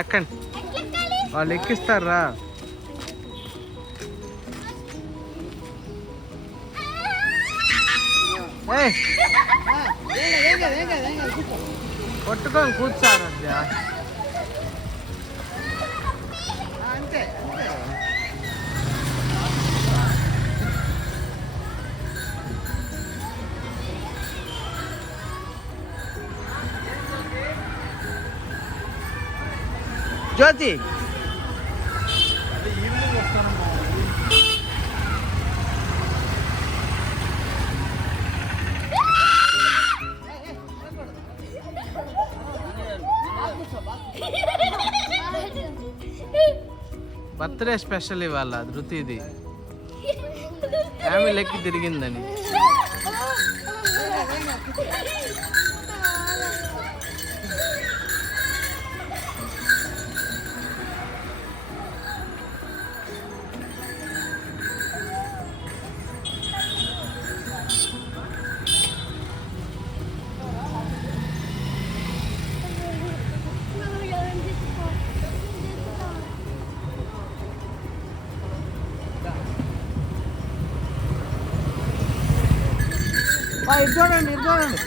ఎక్కండి, వాళ్ళు ఎక్కిస్తారా? కొట్టుకొని కూర్చారు జ్యోతి. బర్త్డే స్పెషల్ ఇవాళ ధృతిది, ఆమె లెక్కి తిరిగిందని. ఇది చూడండి, ఇది చూడండి.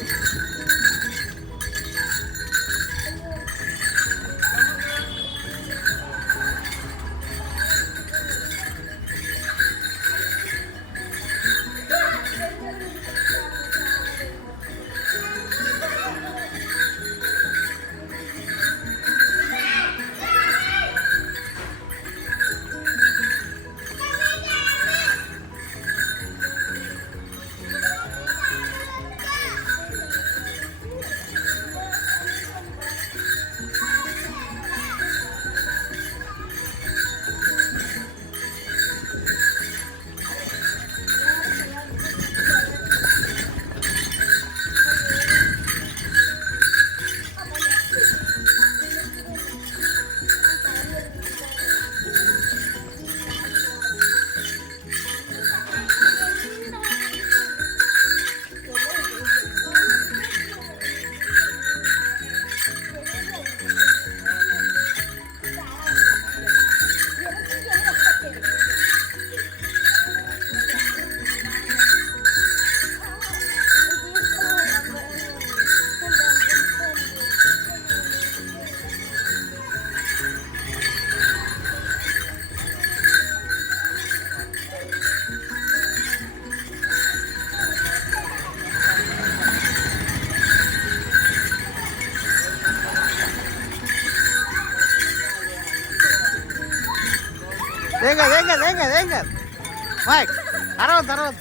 Venga. Mike, తర్వాత.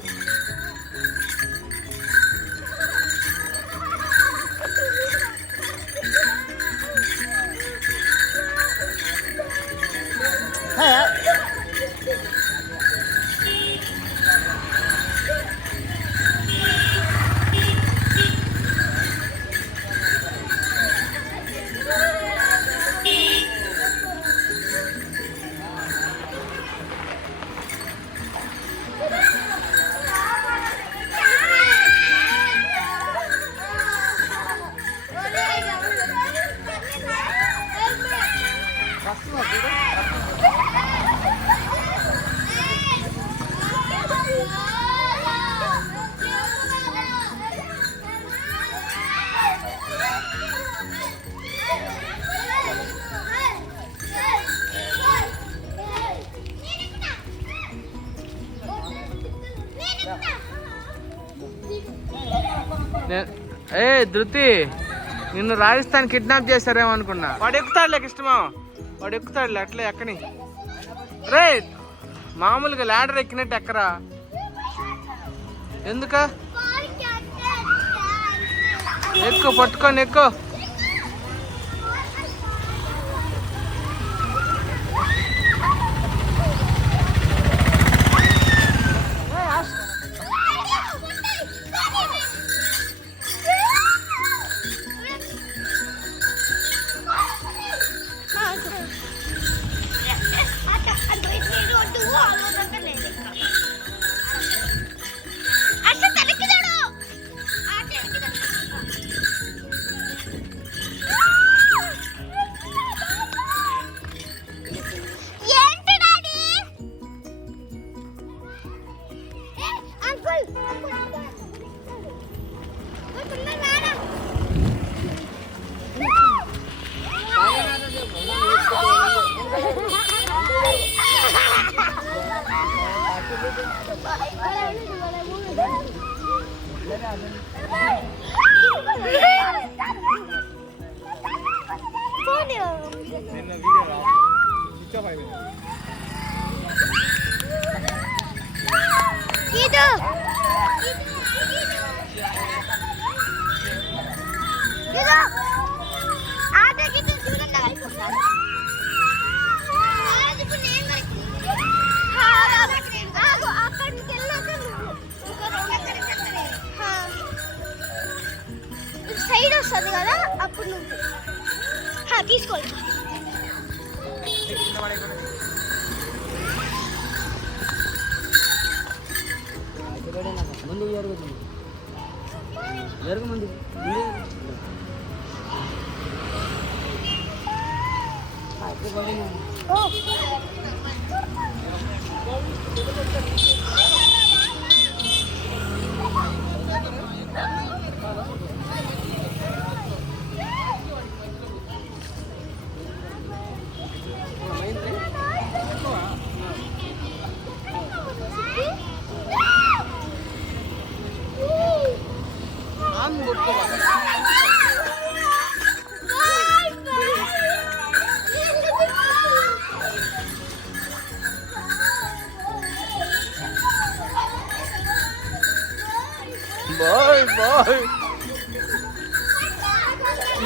ధృతి, నిన్ను రాజస్థాన్ కిడ్నాప్ చేశారేమో అనుకున్నా. వాడు ఎక్కుతాడులే కృష్ణమా, వాడు ఎక్కుతాడులే, అట్లే ఎక్కని. రే, మామూలుగా ల్యాడర్ ఎక్కినట్టు ఎక్కరా, ఎందుక? ఎక్కువ పట్టుకొని ఎక్కువ. సైడ్ వస్తుంది కదా అప్పుడు నువ్వు తీసుకోవాలి. ముందు జరుగుతుంది ముందు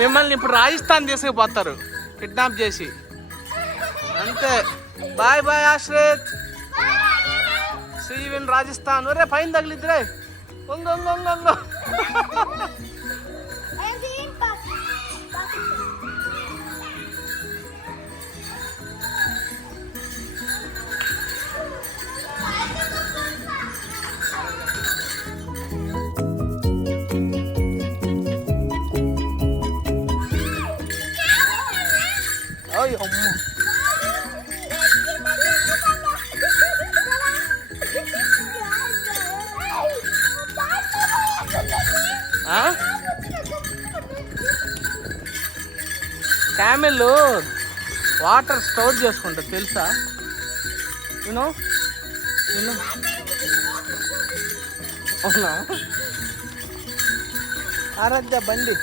మిమ్మల్ని ఇప్పుడు రాజస్థాన్ తీసుకుపోతారు కిడ్నాప్ చేసి. అంతే. Bye bye Ashrith. See you in Rajasthan. ఒరే పైన తగిలిద్దిరే. ఒంగొంగొంగొంగొ. అమ్మ క్యామెల్ వాటర్ స్టోర్ చేసుకుంటా తెలుసా? యూనో అవునా? ఆరాధ్య బండి.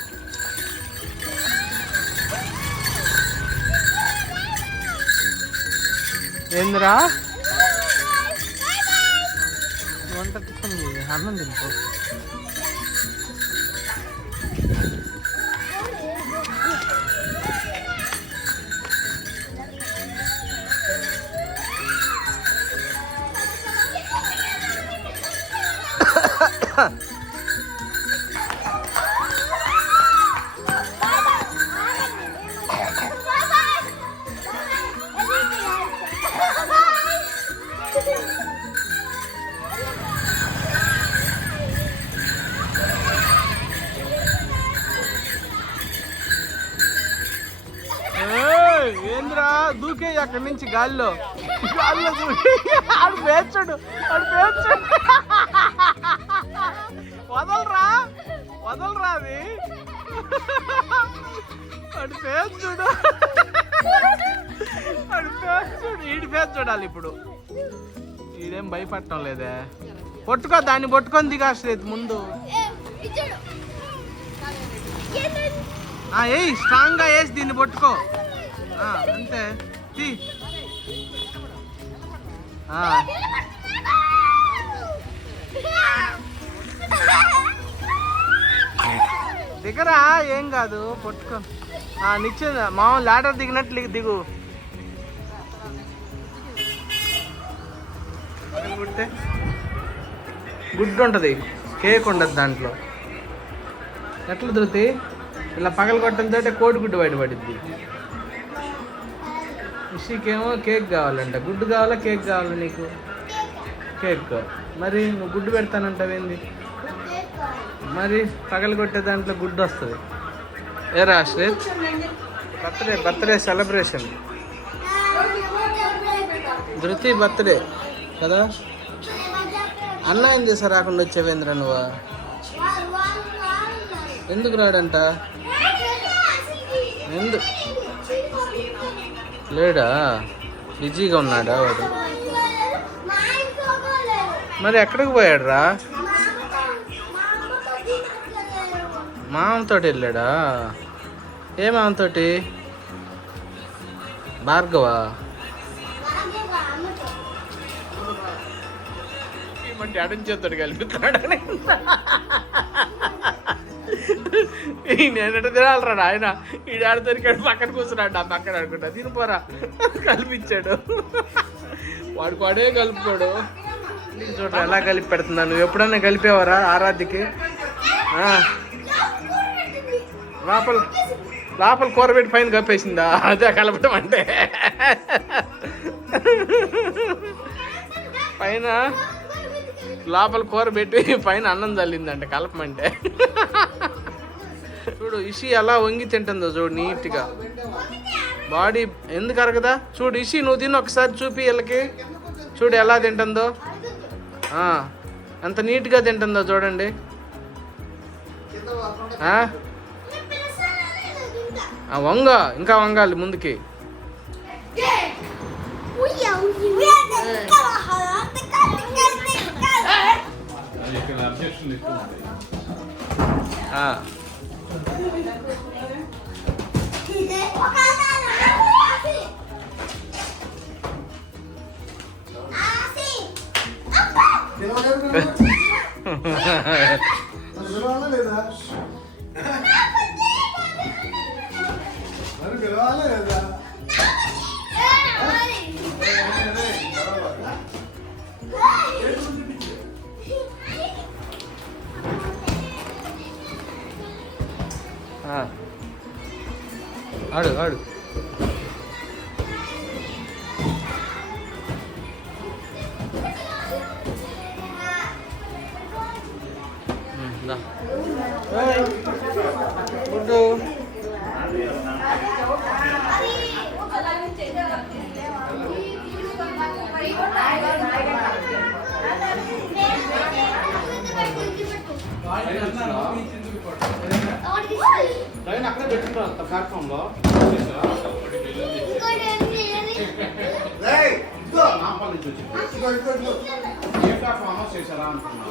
ఏందిరా వంట టిఫిన్ అన్నం తింటూ ఏంద్రా దూకే అక్కడి నుంచి గాల్లో దూకే. ఆడు పేర్చుడు వదలరా అది. ఆడు పేర్చుడు ఈడి పేరు చూడాలి ఇప్పుడు. ఈడేం భయపడటం లేదే. పట్టుకో దాన్ని పట్టుకొని దిగాశ్రేత్ ముందు. ఏయ్ స్ట్రాంగ్ గా వేసి దీన్ని పట్టుకో. అంతే తీ. దిగరా ఏం కాదు పట్టుకో. నిచ్చింది మామూలు లాడర్ దిగినట్లు దిగు. గుడ్డు ఉంటుంది, కేక్ ఉండదు దాంట్లో. ఎట్లా దొరుకుతాయి? ఇలా పగల కొట్టడంతో కోడిగుడ్డు బయటపడిద్ది. ఇషికేమో కేక్ కావాలంట. గుడ్డు కావాలా కేక్ కావాలా నీకు? కేక్. మరి నువ్వు గుడ్డు పెడతానంటావేంది? మరి పగల కొట్టే దాంట్లో గుడ్డు వస్తుంది. ఏరా ఆశ్రిత్ బర్త్డే సెలబ్రేషన్. ధృతి బర్త్డే కదా. అన్న ఏం చేసా రాకుండా వచ్చేవేంద్ర నువ్వు? ఎందుకు రాడంట? లేడా? బిజీగా ఉన్నాడా వాడు? మరి ఎక్కడికి పోయాడు రా? మామతో వెళ్ళాడా? ఏ మామతోటి? భార్గవా? ఏమంటే అడంచేతోటి కలుపుతున్నాడు. నేను తినాలరా ఆయన ఈ ఆడితోరికాడు పక్కన కూర్చున్నాడు. నా పక్కన అనుకుంటా తినిపోరా కలిపించాడు. వాడికి వాడే కలుపుకోడు. చూడరా ఎలా కలిపి పెడుతున్నా. నువ్వు ఎప్పుడన్నా కలిపేవారా ఆరాధ్యకి? లోపల లోపల కూర పెట్టి పైన కప్పేసిందా? అదే కలపటం అంటే. పైన లోపల కూర పెట్టి పైన అన్నం చల్లిందంట కలపమంటే. చూడు ఇషి ఎలా వంగి తింటుందో చూడు నీట్గా. బాడీ ఎందుకు అరగదా? చూడు ఇషి నువ్వు తిని ఒకసారి చూపి వీళ్ళకి. చూడు ఎలా తింటుందో, ఎంత నీట్గా తింటుందో చూడండి. వంగ ఇంకా వంగాలి ముందుకి. ఆడు ఆడు. గుడ్డు అక్కడే పెట్టుకుంటా ప్లాట్ఫామ్లో. నాంపల్ నుంచి వచ్చి ఏ ప్లాట్ఫామ్ అనౌన్స్ చేశారా అనుకున్నా.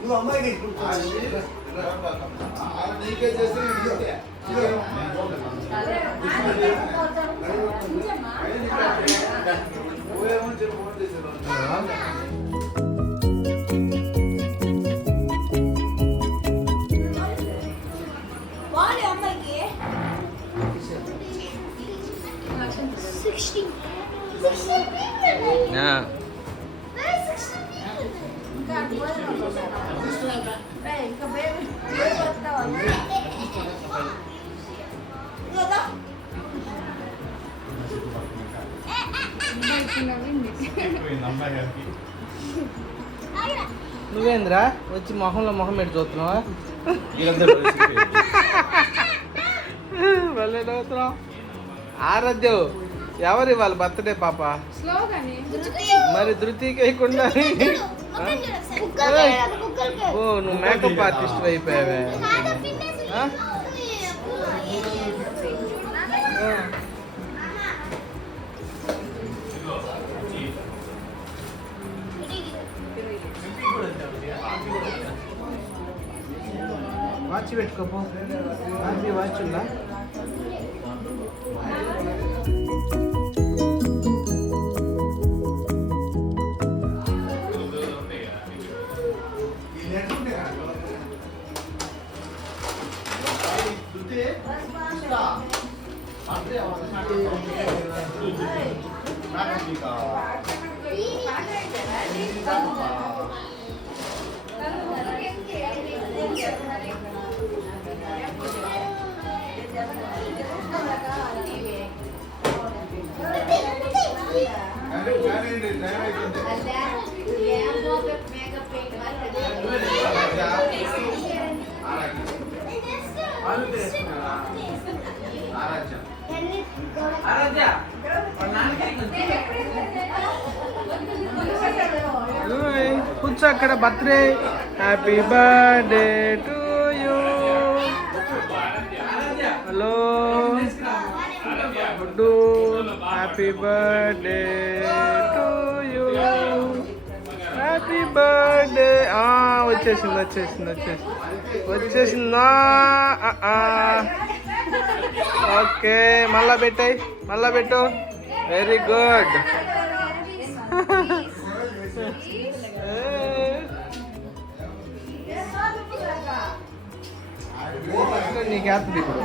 నువ్వు అమ్మాయి నీకే చేస్తే నువ్వేంద్రా వచ్చి మొహంలో మొహం పెట్టి చూస్తున్నావా? వెళ్ళేటవుతున్నావు. ఆరాధ్యం ఎవరి వాళ్ళ బర్త్డే పాప? మరి ధృతికి వేయకుండా ఓ నువ్వు మేకప్ ఆర్టిస్ట్ అయిపోయావే. వాచ్ పెట్టుకోపో. వాచ్ ఉందా? కూర్చో అక్కడ. Birthday happy birthday to you. Hello గుడ్డు. Happy birthday to you, happy birthday. వచ్చేసింది వచ్చేసింది వచ్చేసింది వచ్చేసిందా? ఓకే, మళ్ళా పెట్టాయి, మళ్ళా పెట్టు. Very good. నీకు వేస్తుంది ఇప్పుడు.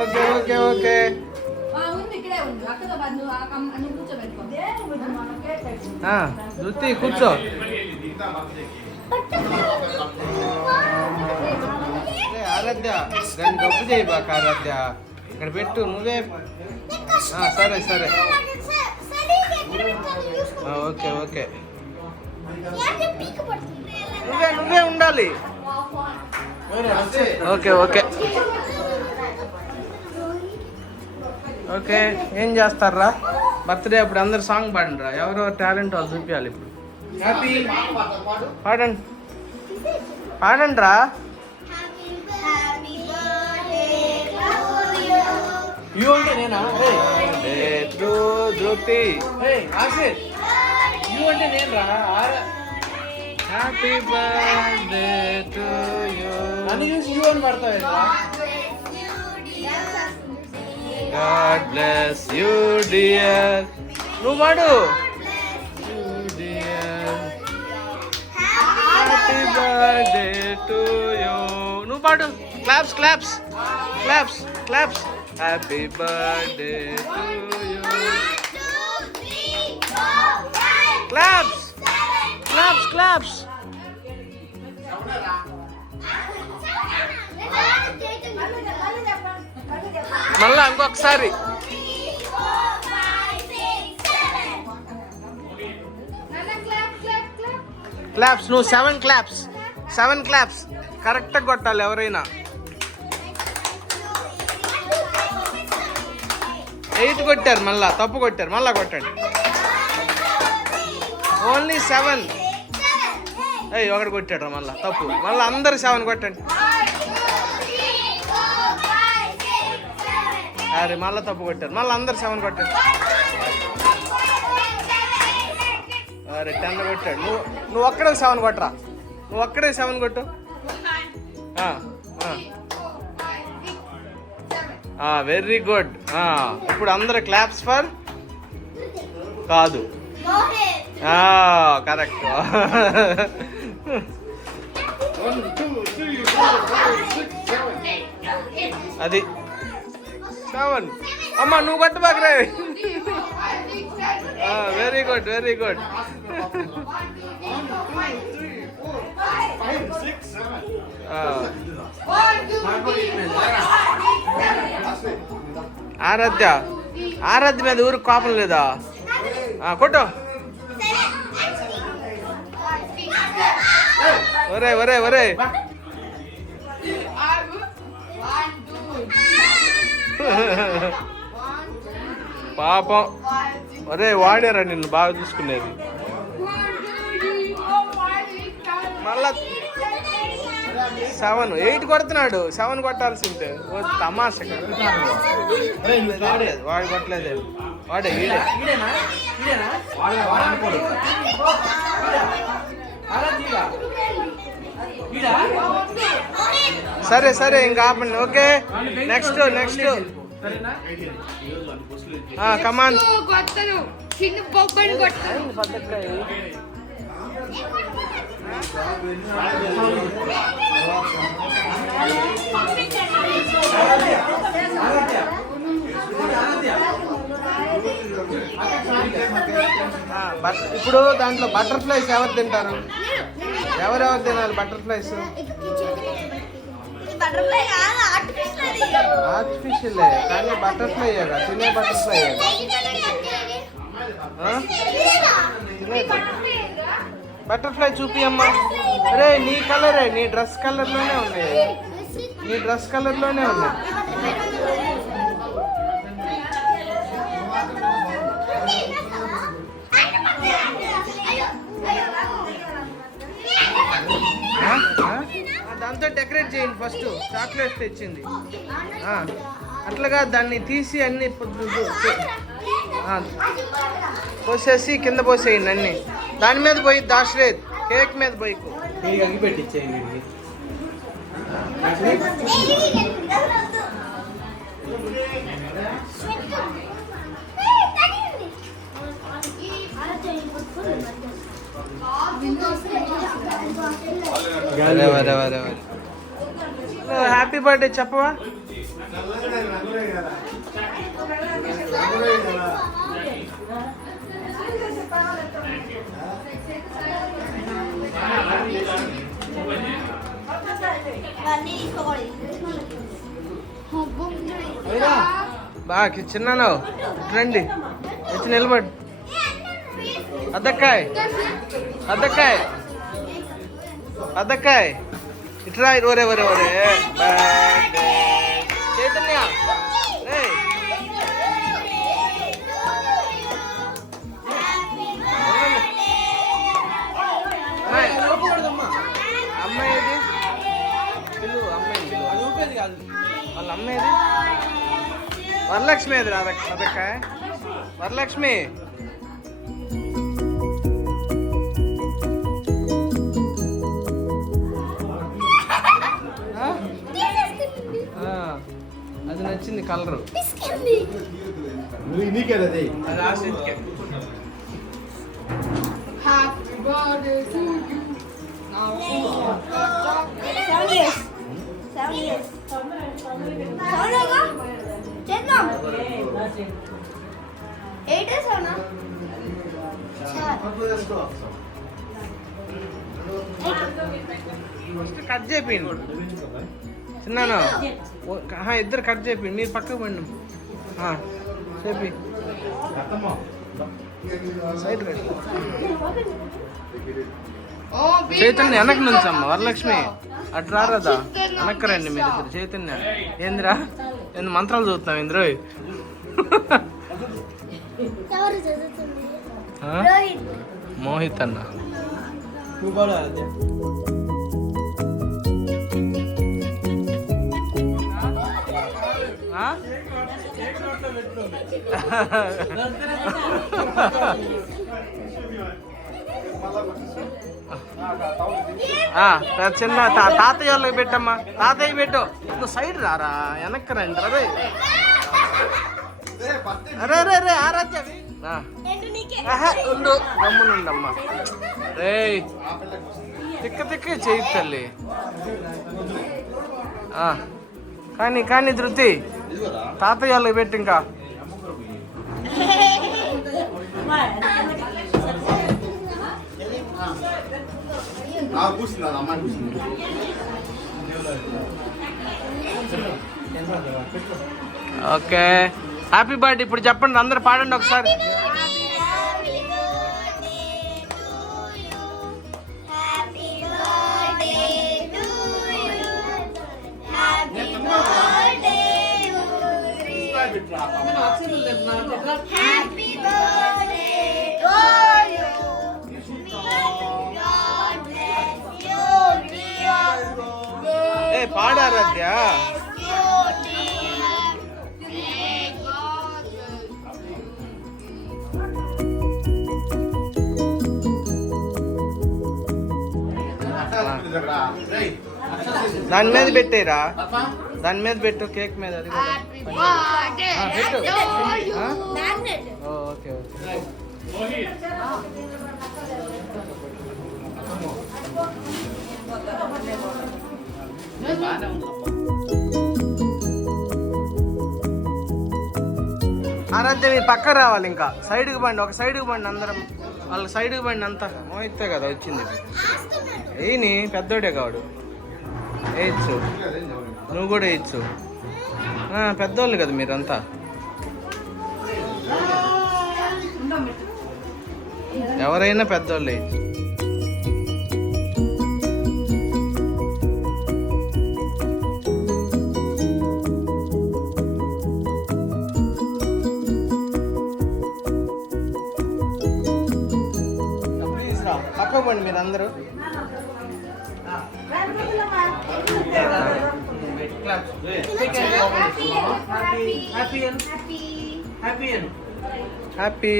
Okay okay okay. ధృతి కూర్చో. ఆరాధ్య దాన్ని గొప్ప చేయి బాక. ఆరాధ్య ఇక్కడ పెట్టు నువ్వే. సరే సరే ఓకే ఓకే. నువ్వే నువ్వే ఉండాలి. Okay okay okay. ఏం చేస్తారా బర్త్డే అప్పుడు? అందరు సాంగ్ పాడండిరా. ఎవరెవరు టాలెంట్ వాళ్ళు చూపించాలి ఇప్పుడు. హ్యాపీ పాడండి, పాడండి రా. యూ అంటే నేనా? ధృతి ఆశిష్ యూ అంటే నేను రా. Happy birthday to you. నన్ను చూసి యూ అని పడతావేంట్రా? God bless you dear. నువ్వు పాడు. Happy birthday to you. నువ్వు పాడు. Claps claps claps claps. Happy birthday to you. Claps claps claps. మళ్ళా ఇంకొకసారి. క్లాప్స్. నువ్వు 7 క్లాప్స్, 7 క్లాప్స్ కరెక్ట్గా కొట్టాలి ఎవరైనా. 8 కొట్టారు, మళ్ళా తప్పు కొట్టారు, మళ్ళా కొట్టండి. ఓన్లీ 7. ఒకటి కొట్టాడు మళ్ళా తప్పు. మళ్ళీ అందరు 7 కొట్టండి. అరే మళ్ళీ తప్పు కొట్టారు, మళ్ళీ అందరు 7 కొట్టండి. అరే 10 కొట్టాడు. నువ్వు ఒక్కడే 7 కొట్టరా. నువ్వు ఒక్కడే 7 కొట్టు. Very good. ఇప్పుడు అందరు క్లాప్స్ ఫర్ కాదు. కరెక్ట్. అది 7. అమ్మ నువ్వు కొట్టు బాకరే. Very good very good. Aaradhya, Aaradhya మీద ఊరికి కోపం లేదా? కొట్టు. ఒరే ఒరే ఒరే. పాపం. ఒరే వాడారా నిన్ను బాగా చూసుకునేది. మళ్ళా 7, 8 కొడుతున్నాడు. 7 కొట్టాల్సిందే. తమాష. వాడు కొట్టలేదే. వాడే ఈడే. సరే సరే ఇంకా ఆపండి. Okay next next. కమాన్. ఇప్పుడు దాంట్లో బటర్ఫ్లైస్ ఎవరు తింటారు? ఎవరెవరు తినాలి బటర్ఫ్లైస్? ఆర్టిఫిషియలే కానీ బటర్ఫ్లై తినే బటర్ఫ్లై. బటర్ఫ్లై చూపి అమ్మా. అరే నీ కలరే, నీ డ్రెస్ కలర్లోనే ఉన్నాయి. నీ డ్రెస్ కలర్లోనే ఉన్నాయి. దాంతో డెకరేట్ చేయండి ఫస్ట్. చాక్లెట్స్ తెచ్చింది అట్లాగా దాన్ని తీసి అన్ని పోసేసి కింద పోసేయండి అన్ని. దాని మీద పోయి దాచలేదు, కేక్ మీద పోయికు. అగ్గి పెట్టించేయండి వీడికి. హ్యాపీ బర్త్డే చెప్పవా? బాగా చిన్నాను రండి, వచ్చి నిలబడి. అద్దక్కాయ్ అద్దక్కాయ్ అద్దక్కాయ్ ఇట్రా. ఒరే ఒరే ఒరే బర్త్డే చైతన్య. అమ్మాయి ఏది? పిలువు అమ్మాయి. వాళ్ళ అమ్మాయిది వరలక్ష్మి. ఏది అదక్కాయ్ వరలక్ష్మి. అది నచ్చింది కలరు. కట్ చేయండి చిన్నాను. ఇద్దరు కట్ చేయండి, మీరు పక్కకు పండి చెప్పి సైడ్ చైతన్య వెనక్కి నుంచి అమ్మ. వరలక్ష్మి అటు రారదా, వెనక్కి రండి మీరు ఇద్దరు. చైతన్య ఏందిరా ఏంది మంత్రాలు చదువుతున్నావు ఇంద్ర? మోహిత్ అన్న. చిన్న తాతయ్య వాళ్ళకి పెట్టమ్మా. తాతయ్య పెట్టు. నువ్వు సైడ్ రారా, వెనక్కి రండి. అరే అరే అరే ఆరాధ్య ఉండు, గమ్మునుండమ్మా. రే తిక్క తిక్క చేయి తల్లి. కానీ కానీ ధృతి తాతయ్య వాళ్ళకి పెట్టి ఇంకా. Okay happy birthday. ఇప్పుడు చెప్పండి, అందరు పాడండి ఒకసారి. పాడారాధ్య. దాని మీద పెట్టేరా, దాని మీద పెట్టు, కేక్ మీద. అది కూడా పెట్టు. Okay okay. ఆరాధ్య మీరు పక్క రావాలి, ఇంకా సైడ్కి బండి, ఒక సైడ్కి బండి అందరం. వాళ్ళ సైడ్కి బండి అంతా. మోహితే కదా వచ్చింది. ఏని పెద్దోడే కాడు, వేయచ్చు. నువ్వు కూడా వేయచ్చు. పెద్దోళ్ళు కదా మీరంతా. ఎవరైనా పెద్దోళ్ళు వేయచ్చు. పక్కబండి మీరు అందరూ. హ్యాపీ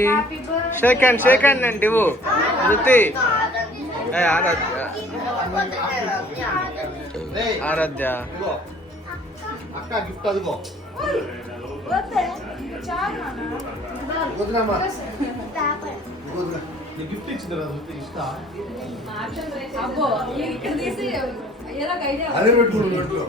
షేక్ హ్యాండ్ అండి ఇవ్వు ధృతి ఆరాధ్య అక్క గిఫ్ట్ అదిగో వదినమ్మా గిఫ్ట్ ఇచ్చింది ఇస్తా అదే పెట్టుకుంటు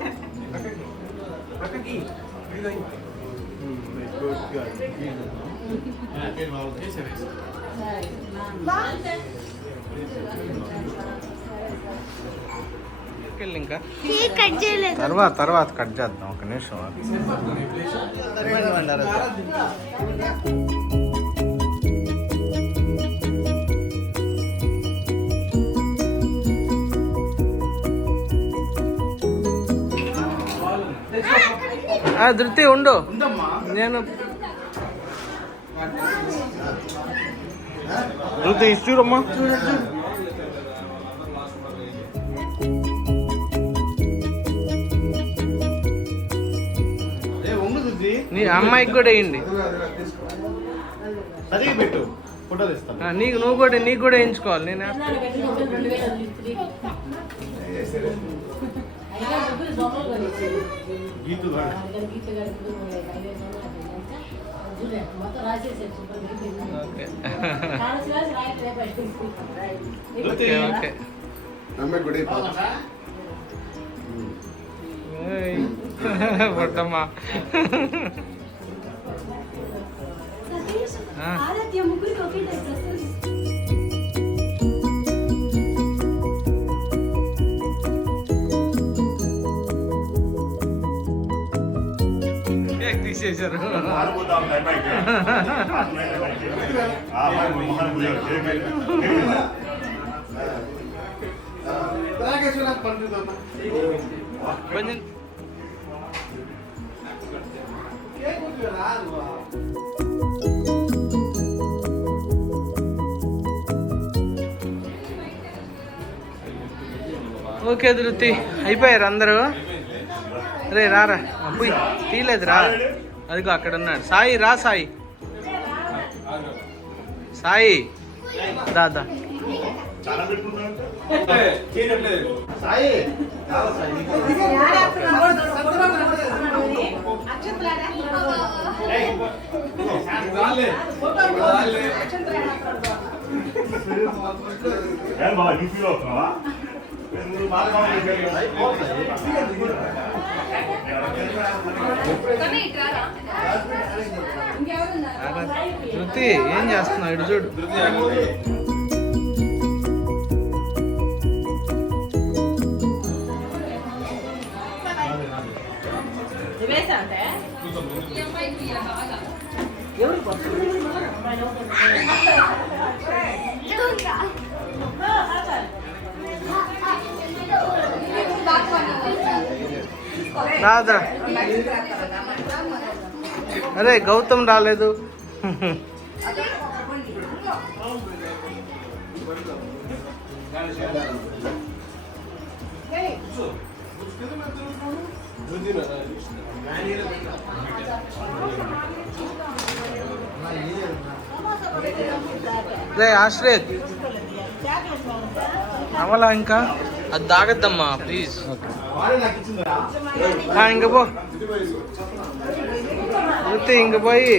ఇంకా కేక్ కట్ చేయలేదు. తర్వాత కట్ చేద్దాం ఒక నిమిషం ధృతి ఉండు నేను ధృతి ఇస్తురమ్మా నీ అమ్మాయికి కూడా వేయండి అదే పెట్టు ఫోటో తీస్తాను నీకు కూడా వేయించుకోవాలి నేను గీతు ఓకే పొట్టమ్మా ఆరాధ్య ముగ్గురికి ఒకే టైప్ తీసేశారు కొంచెం ఓకే ధృతి అయిపోయారు అందరూ రే రారా పోయి తీయలేదు రా అదిగో అక్కడ ఉన్నాడు సాయి రా సాయి దాదా సాయి ధృతి ఏం చేస్తున్నావు ఇటు చూడు రాదా అరే గౌతమ్ రాలేదు రే ఆశ్రయ్ అవలా ఇంకా అది తాగద్దమ్మా ప్లీజ్ ఇంక పో వృత్తి ఇంక పోయి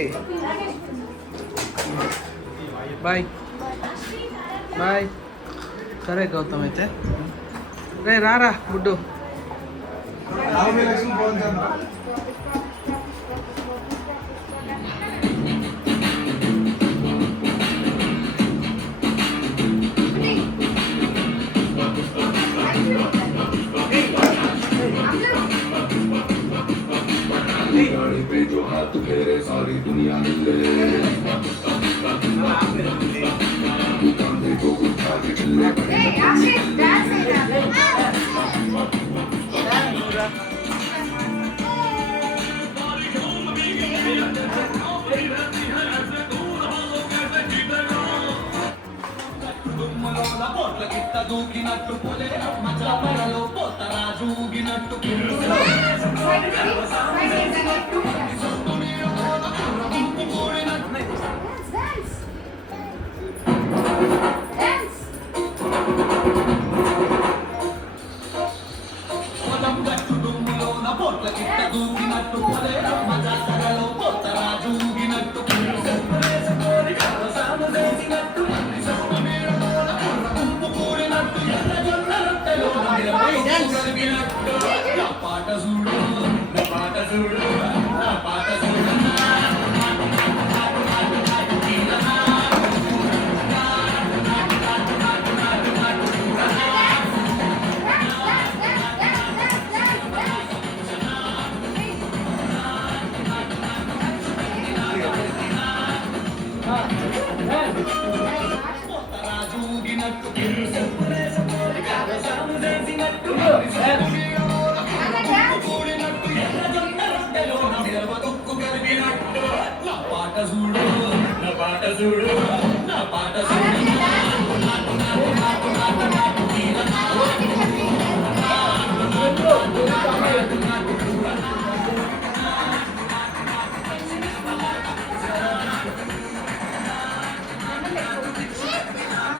బాయ్ సరే గౌతమ్ అయితే రే రారా గుడ్డు जो हाथ फेरे सारी दुनिया मिले को उठा के चलने నా పాట చూడు నా పాట చూడు